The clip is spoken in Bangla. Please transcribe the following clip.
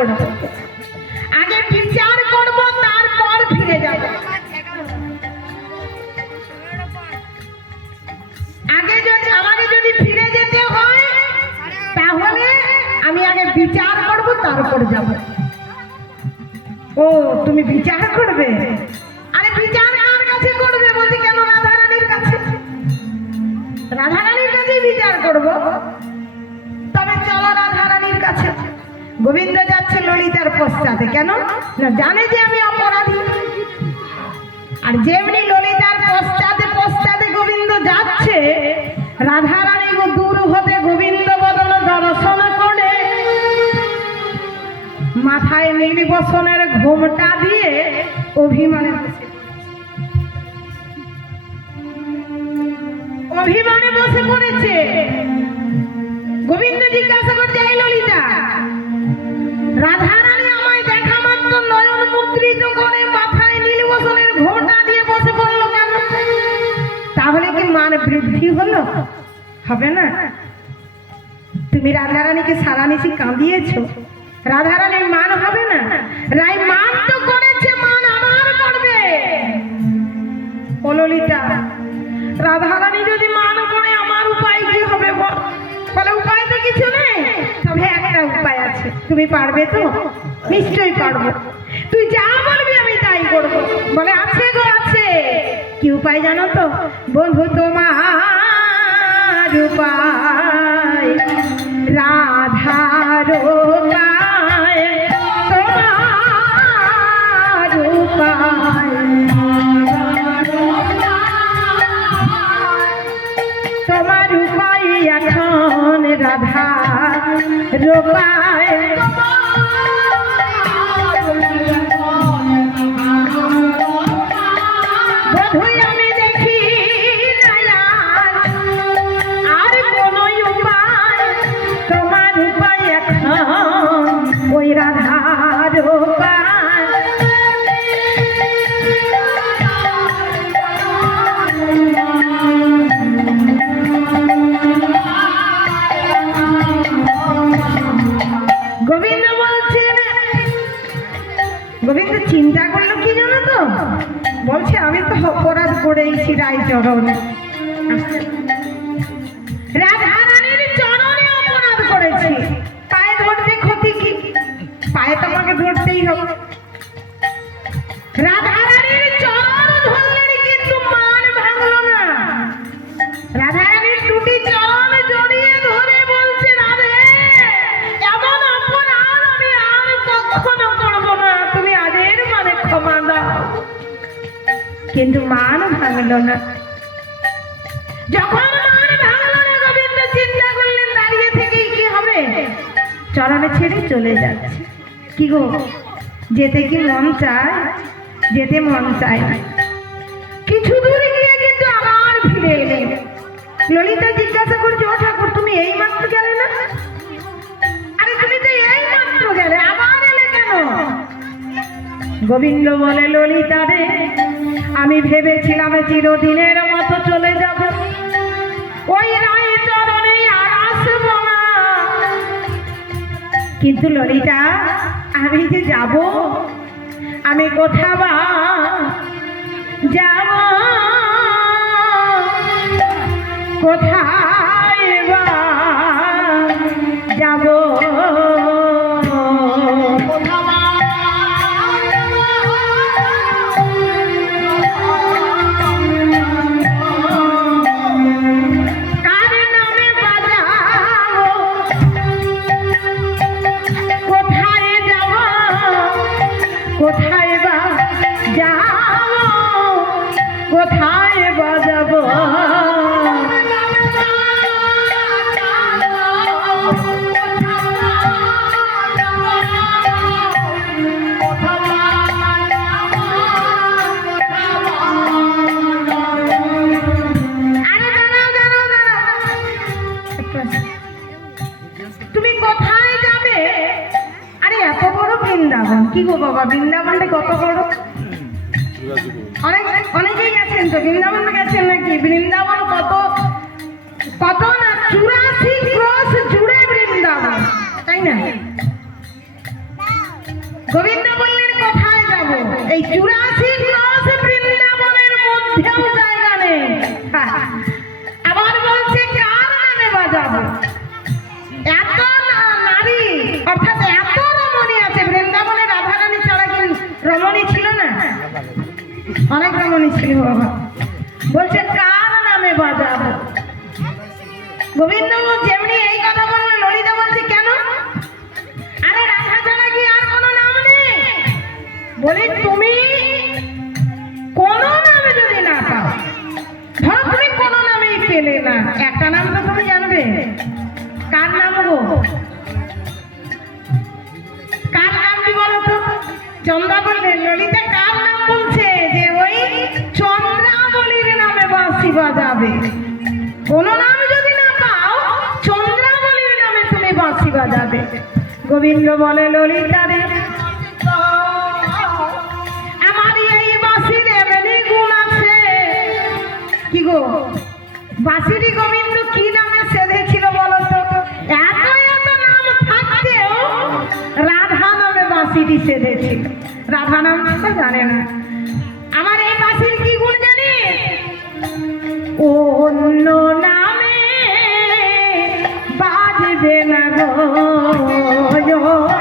করব আগে বিচার করব, তারপর ফিরে যাব। আগে যদি আমাকে যদি ফিরে যেতে হয়, তাহলে আমি আগে বিচার করব, তারপর যাব। ও, তুমি বিচার করবে? আরে বিচার কার কাছে করবে বলছি কেন? রাধারানীর কাছে। রাধারানীর কাছেই বিচার করব। তবে চলো রাধারানীর কাছে। গোবিন্দ যাচ্ছে ললিতার পশ্চাতে, কেন? না, জানে যে আমি অপরাধী। আর যেমনি ললিতার পশ্চাতে পশ্চাতে গোবিন্দ যাচ্ছে, রাধারানী দূর হতে গোবিন্দ বদন দর্শন করে। মাথায় নীলবসনের ঘোমটা দিয়ে অভিমানে বসে অভিমানে বসে পড়েছে গোবিন্দ জিজ্ঞাসা করছে, এই ললিতা আমায় নয়ন মাথায় ঘোমটা দিয়ে বসে পড়ল তাহলে কি মান বৃদ্ধি হলো? হবে না? তুমি রাধারানীকে সারা নিশি কাঁদিয়েছ? রাধারানীর মান হবে না? রায় মান তো তুমি পারবে তো? নিশ্চয়ই পারব। তুই যা বলবি আমি তাই করব। বলে, আছে গো, আছে। কি উপায় জানো তো? বন্ধু তোমার উপায়। রূপায় অপরাধ করেইছি চরণ। রাধারানীর চরণে অপরাধ করেছি। পায়ে ধরতে ক্ষতি কি? পায়ে তোমাকে ধরতেই হবে। রাধারানীর কিন্তু মান ভাঙলো না। যখন থেকেই কি হবে? ছেড়ে চলে যাচ্ছে। কি গো? যেতে কি মন চায়? যেতে মন চায় না। কিছু দূরে গিয়ে কিন্তু আবার ফিরে এলেন ললিতা জিজ্ঞাসা করছে, ও ঠাকুর, তুমি এই মাত্র গেলে না? আরে, তুমি তো এই মাত্র গেলে, আবার এলে কেন? গোবিন্দ বলে, ললিতা রে আমি ভেবেছিলাম চিরদিনের মতো চলে যাব। ওই রায় চরণে আর আসব না। কিন্তু ললিতা, আমি যে যাব, আমি কোথা বা যাব? কোথায় কি গো বাবা, বৃন্দাবনটা কত বড়? অনেক অনেকেই গেছেন তো, বৃন্দাবন গেছেন নাকি? বৃন্দাবন কত কত না, চুরাশি ক্রস জুড়ে অনেক রমণী ছিল বাবা। বলছে, কার নামে বাজাবো? গোবিন্দ যেমনি এই কথা বলল, ললিতা বলছে, কেন? আরে রাধা ছাড়া কি আর কোনো নাম নেই? বলি, তুমি কোন নামে যদি না পাও, ধরো তুমি কোন নামেই পেলে না। একটা নাম তো তুমি জানবে। কার নাম গোবিন্দ বলে ললিতা রে আমার এই বাঁশির এমনি গুণ আছে। কি গো? বাঁশিরি গোবিন্দ কি নামে সেধেছিল বলো তো এত এত নাম থাকতেও রাধা নামে বাঁশিটি সেধেছিল। রাধা নাম তো জানে না। আমার এই বাঁশির কি গুণ জানিস অন্য নামে বাজবে না গো। আজ